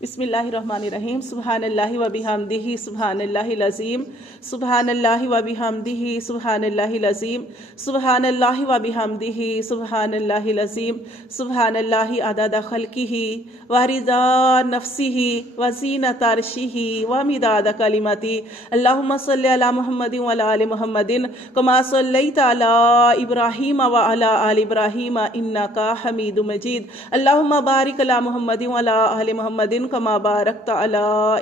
بسم اللہ الرحمن الرحیم سبحان اللہ و بحمدہ سبحان اللہ العظیم سبحان اللہ و بحمدہ سبحان اللہ العظیم سبحان اللہ و بحمدہ سبحان اللہ العظیم سبحان اللہ عدد خلقہ و رضا نفسہ و زینت عرشہ و مداد کلمتہ اللہم صلی علی محمد و علی آل محمد کما صلیت علی ابراہیم و علی آل ابراہیم انک حمید مجید اللہم بارک علی محمد و علی آل محمد کما بارکت علی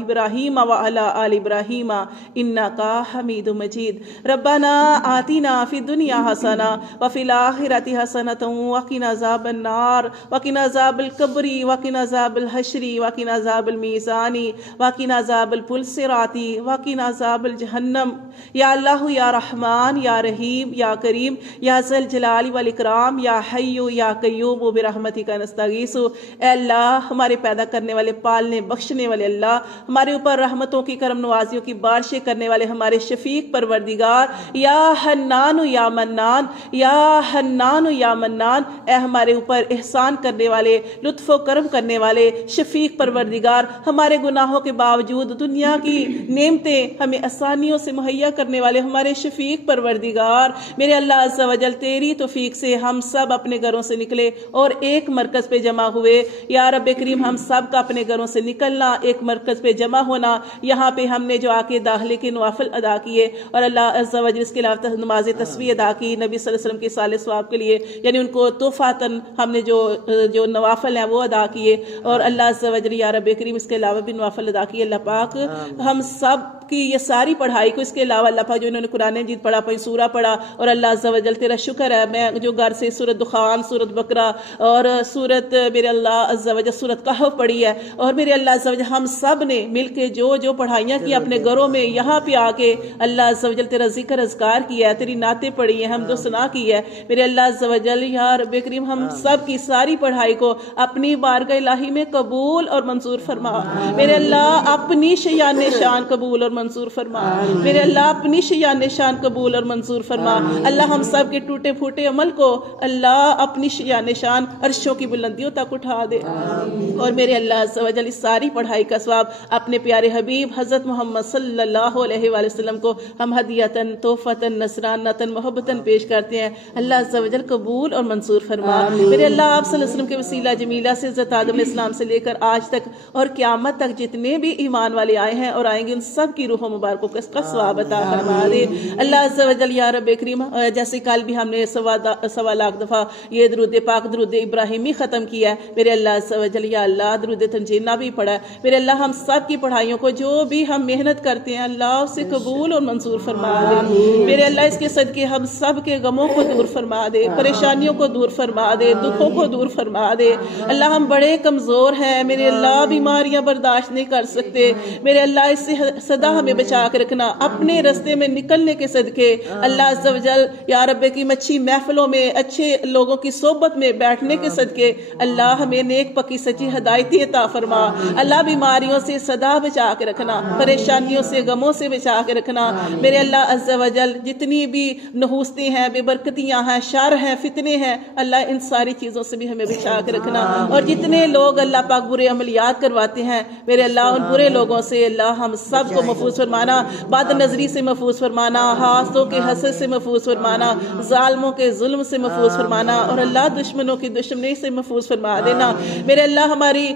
ابراہیم وعلی آل ابراہیم انکا حمید مجید ربنا آتنا فی الدنیا حسنہ وفی الآخرۃ حسنۃ وقنا عذاب النار وقنا عذاب القبر وقنا عذاب الحشر وقنا عذاب المیزان وقنا عذاب الصراط وقنا عذاب الجہنم یا اللہ یا رحمان یا رحیم یا کریم یا ذی الجلال والاکرام یا حی یا قیوم برحمتک نستغیث۔ اے اللہ ہمارے پیدا کرنے والے، پالنے بخشنے والے اللہ، ہمارے اوپر رحمتوں کی کرم نوازیوں کی بارشیں کرنے والے ہمارے شفیق پروردگار، یا حنان یا منان، یا حنان یا منان، اے ہمارے اوپر احسان کرنے والے، لطف و کرم کرنے والے شفیق پروردگار، ہمارے گناہوں کے باوجود دنیا کی نعمتیں ہمیں آسانیوں سے مہیا کرنے والے ہمارے شفیق پروردگار، میرے اللہ عز و جل تیری توفیق سے ہم سب اپنے گھروں سے نکلے اور ایک مرکز پہ جمع ہوئے۔ یا رب کریم ہم سب کا اپنے گھروں سے نکلنا، ایک مرکز پہ جمع ہونا، یہاں پہ ہم نے جو آ کے داخلے کے نوافل ادا کیے اور اللہ عز و جل اس کے علاوہ نماز تسبیح ادا کی نبی صلی اللہ علیہ وسلم کے صالح ثواب کے لیے، یعنی ان کو تحفاتاً ہم نے جو نوافل ہیں وہ ادا کیے، اور اللہ عز و جل یا رب کریم اس کے علاوہ بھی نوافل ادا کیے۔ اللہ پاک ہم سب کی یہ ساری پڑھائی کو، اس کے علاوہ اللہ پاک جو انہوں نے قرآن مجید پڑھا، کوئی سورہ پڑھا، اور اللہ عز و جل تیرا شکر ہے میں جو گھر سے سورۃ دخان، سورۃ بقرہ اور سورۃ میرے اللہ عز و جل سورۃ کہف پڑھی ہے، اور میرے اللہ عز و جل ہم سب نے مل کے جو پڑھائیاں کی اپنے گھروں میں، یہاں پہ آ کے اللہ عز و جل تیرا ذکر اذکار کیا ہے، تیری نعتیں پڑھی ہیں، حمد و ثنا کی ہے، میرے اللہ عز و جل یا رب کریم ہم سب کی ساری پڑھائی کو اپنی بارگاہ الہی میں قبول اور منظور فرما۔ میرے اللہ اپنی شیان شان قبول اور منظور فرما، میرے اللہ اپنی شیان شان قبول اور منظور فرما۔ اللہ ہم سب کے ٹوٹے پھوٹے عمل کو اللہ اپنی شیان شان عرشوں کی بلندیوں تک اٹھا دے، اور میرے اللہ عز و جل اس ساری پڑھائی کا ثواب اپنے پیارے حبیب حضرت محمد صلی اللہ علیہ وآلہ وسلم کو ہم ہدیتاً، تحفتاً، نذرانتاً، محبتاً پیش کرتے ہیں، اللہ عز و جل قبول اور منظور فرما۔ میرے اللہ آپ صلی اللہ علیہ وسلم کے وسیلہ جمیلہ سے حضرت آدم علیہ السلام سے لے کر آج تک اور قیامت تک جتنے بھی ایمان والے آئے ہیں اور آئیں گے، ان سب کی روحوں مبارکوں کا ثواب عطا فرما دے اللہ عز و جل یا رب کریم۔ جیسے کل بھی ہم نے 1.25 دفعہ یہ درود پاک، درود ابراہیمی ختم کیا ہے، میرے اللہ عز و جل یا اللہ درود تنجینہ بھی پڑھا ہے، میرے اللہ ہم سب کی پڑھائیوں کو جو بھی ہم محنت کرتے ہیں اللہ اسے قبول اور منظور فرما دے، میرے اللہ اس کے صدقے ہم سب کے غموں کو دور فرما دے، پریشانیوں کو دور فرما دے، دکھوں کو دور فرما دے۔ اللہ ہم بڑے کمزور ہیں، میرے اللہ بیماریاں برداشت نہیں کر سکتے، میرے اللہ اس سے سدا ہمیں بچا کے رکھنا، اپنے رستے میں نکلنے کے صدقے اللہ عز و جل یا رب کی اچھی محفلوں میں، اچھے لوگوں کی صحبت میں بیٹھنے کے صدقے اللہ ہمیں نیک پکی سچی ہدایتی عطا فرما۔ اللہ بیماریوں سے سدا بچا کے رکھنا، پریشانیوں سے، غموں سے بچا کے رکھنا، میرے اللہ عز و جل جتنی بھی نحوستیں ہیں، بے برکتیاں ہیں، شر ہیں، فتنے ہیں، اللہ ان ساری چیزوں سے بھی ہمیں بچا کے رکھنا، اور جتنے لوگ اللہ پاک برے عملیات کرواتے ہیں میرے اللہ ان برے لوگوں سے اللہ ہم سب کو محفوظ فرمانا، بد نظری سے محفوظ فرمانا، حاسدوں کے حسد سے محفوظ فرمانا، ظالموں کے ظلم سے محفوظ فرمانا، اور اللہ دشمنوں کی دشمنی سے محفوظ فرما دینا۔ میرے اللہ ہماری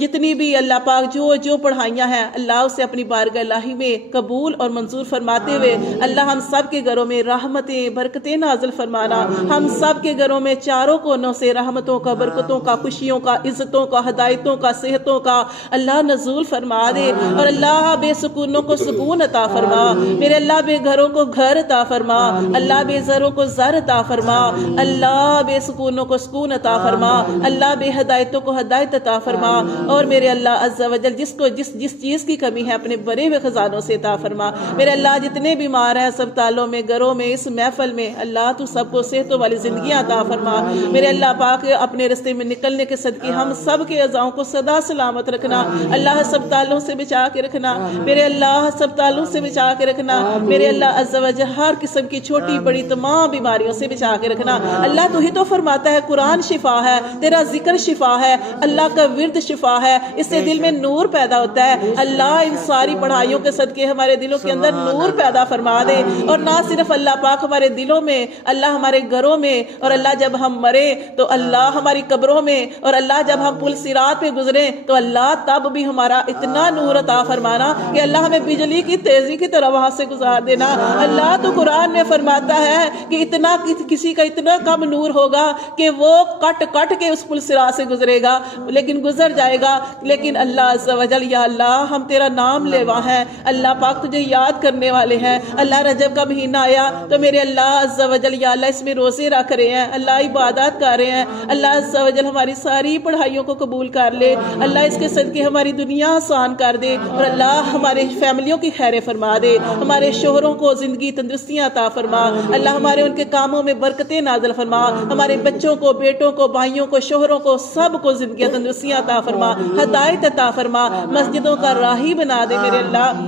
جتنی بھی اللہ پاک جو پڑھائیاں ہیں اللہ اسے اپنی بارگاہ الہی میں قبول اور منظور فرماتے ہوئے اللہ ہم سب کے گھروں میں رحمتیں، برکتیں نازل فرمانا، ہم سب کے گھروں میں چاروں کونوں سے رحمتوں کا، برکتوں کا، خوشیوں کا، عزتوں کا، ہدایتوں کا، صحتوں کا اللہ نزول فرما دے، اور اللہ بے سکونوں کو سکون عطا فرما، میرے اللہ بے گھروں کو گھر عطا فرما، اللہ بے زروں کو زر عطا فرما، اللہ بے سکونوں کو سکون عطا فرما، اللہ بے ہدایتوں کو ہدایت عطا فرما، اور میرے اللہ عز و جل جس چیز کی کمی ہے اپنے بڑے ہوئے خزانوں سے عطا فرما، میرے اللہ جتنے بیمار ہیں اسپتالوں میں، گھروں میں، اس محفل میں اللہ تو سب کو صحتوں والی زندگیاں عطا فرما، میرے اللہ پاک اپنے رستے میں نکلنے کے صدقے ہم سب کے اعضاؤں کو سدا سلامت رکھنا، اللہ اسپتالوں سے بچا کے رکھنا، میرے اللہ اللہ سب تعلق سے بچا کے رکھنا میرے اللہ عز و جل، ہر قسم کی چھوٹی بڑی تمام بیماریوں سے بچا کے رکھنا اللہ۔ تو ہی تو فرماتا ہے قرآن شفا ہے، تیرا ذکر شفا ہے، اللہ کا ورد شفا ہے، اس سے دل میں نور پیدا ہوتا ہے۔ اللہ ان ساری پڑھائیوں کے صدقے ہمارے دلوں کے اندر نور پیدا فرما دے، اور نہ صرف اللہ پاک ہمارے دلوں میں، اللہ ہمارے گھروں میں، اور اللہ جب ہم مرے تو اللہ ہماری قبروں میں، اور اللہ جب ہم پل صراط پہ گزرے تو اللہ تب بھی ہمارا اتنا نور عطا فرمانا کہ اللہ ہمیں بجلی کی تیزی کی طرح وہاں سے گزار دینا۔ اللہ تو قرآن میں فرماتا ہے کہ اتنا کسی کا اتنا کم نور ہوگا کہ وہ کٹ کٹ کے اس پل صراط سے گزرے گا، لیکن گزر جائے گا۔ لیکن اللہ عز و جل، یا اللہ ہم تیرا نام لیوا ہیں، اللہ پاک تجھے یاد کرنے والے ہیں۔ اللہ رجب کا مہینہ آیا تو میرے اللہ عز و جل، یا اللہ اس میں روزے رکھ رہے ہیں، اللہ عبادات کر رہے ہیں، اللہ عز و جل ہماری ساری پڑھائیوں کو قبول کر لے، اللہ اس کے صدقے ہماری دنیا آسان کر دے، اور اللہ ہمارے فیملیوں کی خیر فرما دے، ہمارے شوہروں کو زندگی تندرستیاں عطا فرما، اللہ ہمارے ان کے کاموں میں برکتیں نازل فرما، ہمارے بچوں کو، بیٹوں کو، بھائیوں کو، شوہروں کو، سب کو زندگی تندرستیاں عطا فرما، ہدایت عطا فرما، مسجدوں کا راہی بنا دے میرے اللہ،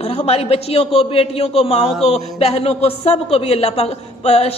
اور ہماری بچیوں کو، بیٹیوں کو، ماؤں کو، بہنوں کو، سب کو بھی اللہ پاک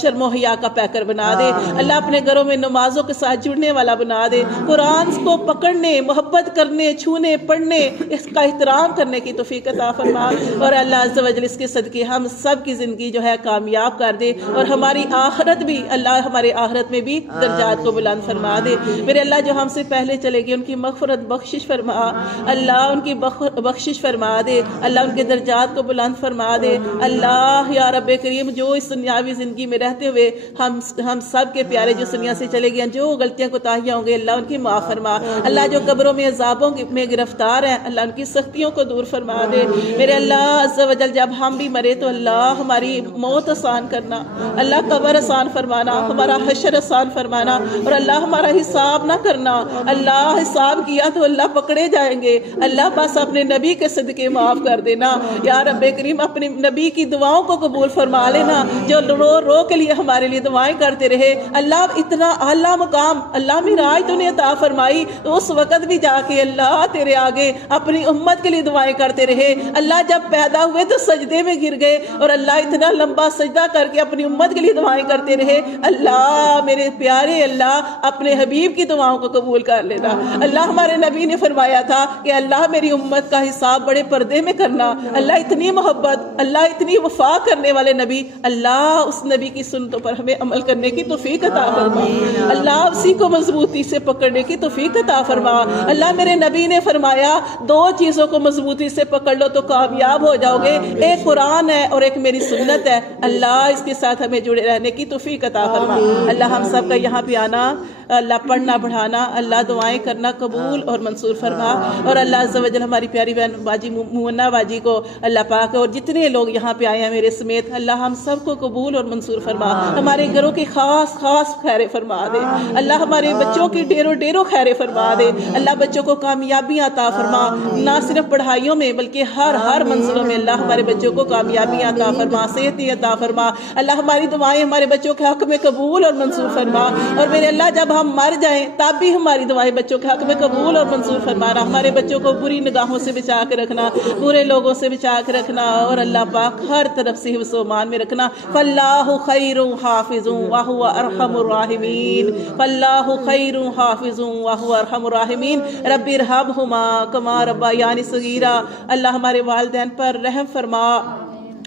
شرم و حیا کا پیکر بنا دے، اللہ اپنے گھروں میں نمازوں کے ساتھ جڑنے والا بنا دے، قرآن کو پکڑنے، محبت کرنے، چھونے، پڑھنے، اس کا احترام کرنے کی توفیق عطا فرما، اور اللہ عز و جل اس کے صدقے ہم سب کی زندگی جو ہے کامیاب کر دے، اور ہماری آخرت بھی، اللہ ہمارے آخرت میں بھی درجات کو بلند فرما دے میرے اللہ۔ جو ہم سے پہلے چلے گئے ان کی مغفرت بخشش فرما، اللہ ان کی بخشش فرما دے، اللہ ان کے درجات کو بلند فرما دے اللہ یا رب کریم۔ جو اس دنیاوی زندگی میں رہتے ہوئے ہم سب کے پیارے جو دنیا سے چلے گئے، جو غلطیاں کوتاہیاں ہوں گے اللہ ان کی معاف فرما، اللہ جو قبروں میں عذابوں میں گرفتار ہیں اللہ ان کی سختیوں کو دور فرما دے میرے اللہ عز و جل۔ جب ہم بھی مرے تو اللہ ہماری موت آسان کرنا، اللہ قبر آسان فرمانا، ہمارا حشر آسان فرمانا، اور اللہ ہمارا حساب نہ کرنا، اللہ حساب کیا تو اللہ پکڑے جائیں گے، اللہ بس اپنے نبی کے صدقے معاف کر دینا یا رب کریم، اپنے نبی کی دعاؤں کو قبول فرما لینا جو رو رو کے لیے ہمارے لیے دعائیں کرتے رہے۔ اللہ اتنا اعلیٰ مقام اللہ معراج تو نے عطا فرمائی، تو اس وقت بھی جا کے اللہ تیرے آگے اپنی امت کے لیے دعائیں کرتے رہے۔ اللہ جب پیدا ہوئے تو سجدے میں گر گئے، اور اللہ اتنا لمبا سجدہ کر کے اپنی امت کے لیے دعائیں کرتے رہے۔ اللہ میرے پیارے اللہ اپنے حبیب کی دعاؤں کو قبول کر لینا۔ اللہ ہمارے نبی نے فرمایا تھا کہ اللہ میری امت کا حساب بڑے پردے میں کرنا، اللہ اتنی محبت، اللہ اتنی وفا کرنے والے نبی، اللہ اس نبی کی سنتوں پر ہمیں عمل کرنے کی توفیق عطا فرما، اللہ اسی کو مضبوطی سے پکڑنے کی توفیق عطا فرما۔ اللہ میرے نبی نے فرمایا دو چیزوں کو مضبوطی سے پکڑ لو تو کامیاب ہو جاؤ گے، ایک قرآن ہے اور ایک میری سنت ہے، اللہ اس کے ساتھ ہمیں جڑے رہنے کی توفیق عطا فرما۔ اللہ ہم سب کا یہاں پہ آنا، اللہ پڑھنا پڑھانا، اللہ دعائیں کرنا قبول اور منصور فرما، اور اللہ عز و جل ہماری پیاری بہن باجی مومنہ باجی کو اللہ پاک اور جتنے لوگ یہاں پہ آئے ہیں میرے سمیت اللہ ہم سب کو قبول اور منصور فرما، ہمارے گھروں کی خاص خاص خیر فرما دے، اللہ ہمارے بچوں کی ڈیروں ڈیروں خیر فرما دے، اللہ بچوں کو کامیابی عطا فرما، نہ صرف پڑھائیوں میں بلکہ ہر منزلوں میں اللہ ہمارے بچوں کو کامیابی عطا فرما، صحت عطا فرما، اللہ ہماری دعائیں ہمارے بچوں کے حق میں قبول اور منصور فرما، اور میرے اللہ جب ہم مر جائیں تب بھی ہماری دعائیں بچوں کے حق میں قبول اور منصور فرمانا، ہمارے بچوں کو بری نگاہوں سے بچا کے رکھنا، برے لوگوں سے بچا کے رکھنا، اور اللہ پاک ہر طرف سے حفظ و امان میں رکھنا۔ فاللہ خیر حافظ وہو ارحم الراحمین، فاللہ خیر حافظ وہو ارحم الراحمین، رب ارحمہما کما ربیانی صغیرا، اللہ ہمارے والدین پر رحم فرما،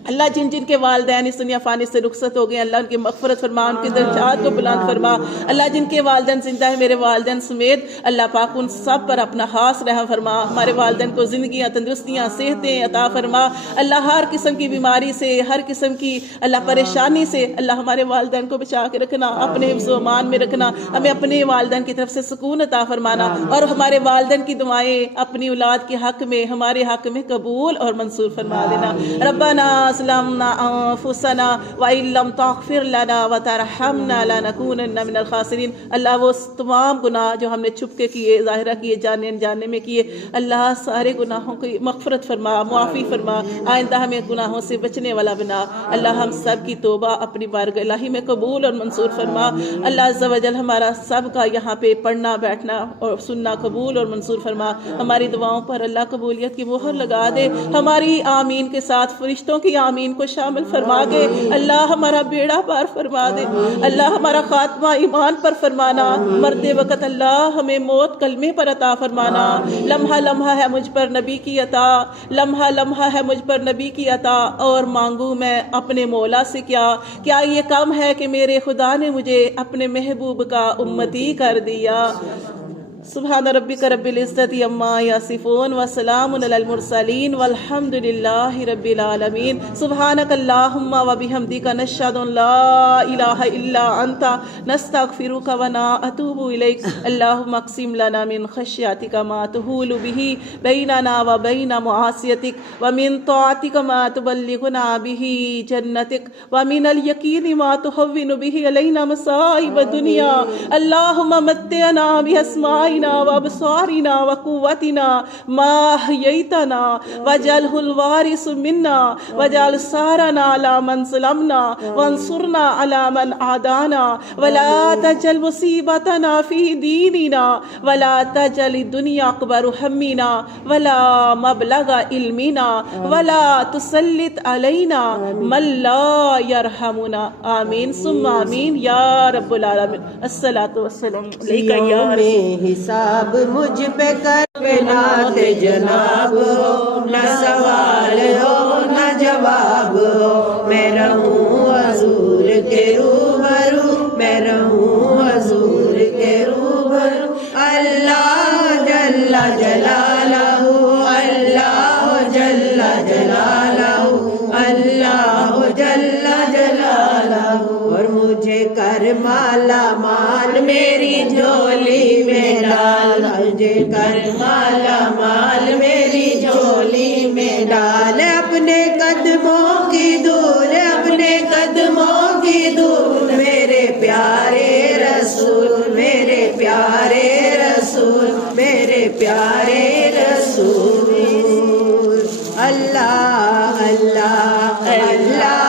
اللہ جن جن کے والدین اس دنیا فانی سے رخصت ہو گئے اللہ ان کی مغفرت فرما، ان کے درجات کو بلند فرما، اللہ جن کے والدین زندہ ہے میرے والدین سمیت اللہ پاک ان سب پر اپنا خاص رحم فرما، ہمارے والدین کو زندگیاں تندرستیاں صحتیں عطا فرما، اللہ ہر قسم کی بیماری سے ہر قسم کی اللہ پریشانی سے اللہ ہمارے والدین کو بچا کے رکھنا، اپنے حفظ و امان میں رکھنا، ہمیں اپنے والدین کی طرف سے سکون عطا فرمانا، اور ہمارے والدین کی دعائیں اپنی اولاد کے حق میں ہمارے حق میں قبول اور منصور فرما دینا۔ ربنا ظلمنا انفسنا وان لم تغفر لنا وترحمنا لنكونن من الخاسرین. اللہ وہ تمام گناہ جو ہم نے چھپ کے کیے، ظاہرہ کیے، جانے انجانے میں کیے، اللہ سارے گناہوں کی مغفرت فرما، معافی فرما، آئندہ ہمیں گناہوں سے بچنے والا بنا. اللہ ہم سب کی توبہ اپنی بارگاہ الہی میں قبول اور منظور فرما. اللہ عز و جل ہمارا سب کا یہاں پہ پڑھنا، بیٹھنا اور سننا قبول اور منظور فرما. ہماری دعاؤں پر اللہ قبولیت کی مہر لگا دے. ہماری آمین کے ساتھ فرشتوں کی آمین کو شامل فرما کے اللہ ہمارا بیڑا پار فرما دے. اللہ ہمارا خاتمہ ایمان پر فرمانا، مرتے وقت اللہ ہمیں موت کلمے پر عطا فرمانا. لمحہ لمحہ ہے مجھ پر نبی کی عطا، لمحہ لمحہ ہے مجھ پر نبی کی عطا، اور مانگوں میں اپنے مولا سے کیا یہ کم ہے کہ میرے خدا نے مجھے اپنے محبوب کا امتی کر دیا. سبحان ربک رب العزت عما یصفون وسلام علی المرسلین والحمد للہ رب العالمین. سبحانک اللہم وبحمدک نشہد ان لا الہ الا انت نستغفرک ونتوب الیک. اللہم اقسم لنا من خشیتک ما تحول به بیننا وبین معاصیتک ومن طاعتک ما تبلغنا به جنتک ومن الیقین ما تهون به علینا مصائب الدنیا. اللہم متعنا باسمائنا وابصارنا وقوتنا ما احييتنا واجعله الوارث منا واجعل ثارنا على من ظلمنا وانصرنا على من عادانا ولا تجعل مصيبتنا في ديننا ولا تجعل الدنيا اكبر همنا ولا مبلغ علمنا ولا تسلط علينا من لا يرحمنا. آمین ثم آمین یا رب العالمین. الصلاۃ والسلام علیکہ یا حساب مجھ پہ کر بنات جناب ہو، نہ سوال ہو نہ جواب ہو. میں رہوں حضور کے روبرو، میں رہوں حضور کے روبرو. اللہ جل جلالہ، اللہ جل جلالہ، اللہ جل جلالہ. اور مجھے کر مالا مال میری جھولی میں ڈال، مجھے کر مالا مال میری جھولی میں ڈال. اپنے قدموں کی دور، اپنے قدموں کی دور، میرے پیارے رسول، میرے پیارے رسول، میرے پیارے رسول. اللہ اللہ اللہ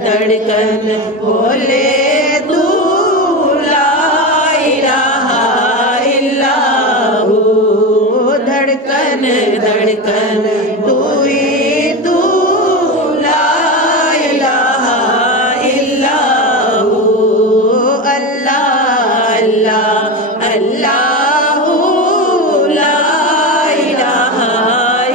دھڑکن بولے تو لا الہ الا ہو. دھڑکن دھڑکن تو ہی تو لا الہ الا ہو. اللہ اللہ اللہ لا الہ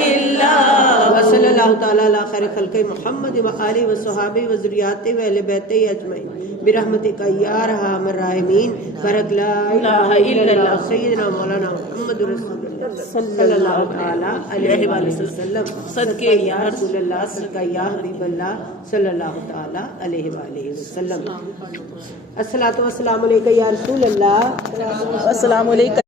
الا ہو. صلی اللہ تعالیٰ علی خیر خلق محمد و آلہ و صحابہ و ذریات و اہل بیت اجمعین برحمتک یا ارحم الراحمین. برک لا الہ الا اللہ سیدنا مولانا محمد رسول اللہ صلی اللہ تعالیٰ علیہ وآلہ وسلم. صدقے یا رسول اللہ، صدقہ یا حبیب اللہ صلی اللہ تعالیٰ علیہ وآلہ وسلم. الصلاۃ والسلام علیکہ یا رسول اللہ. السلام علیکم.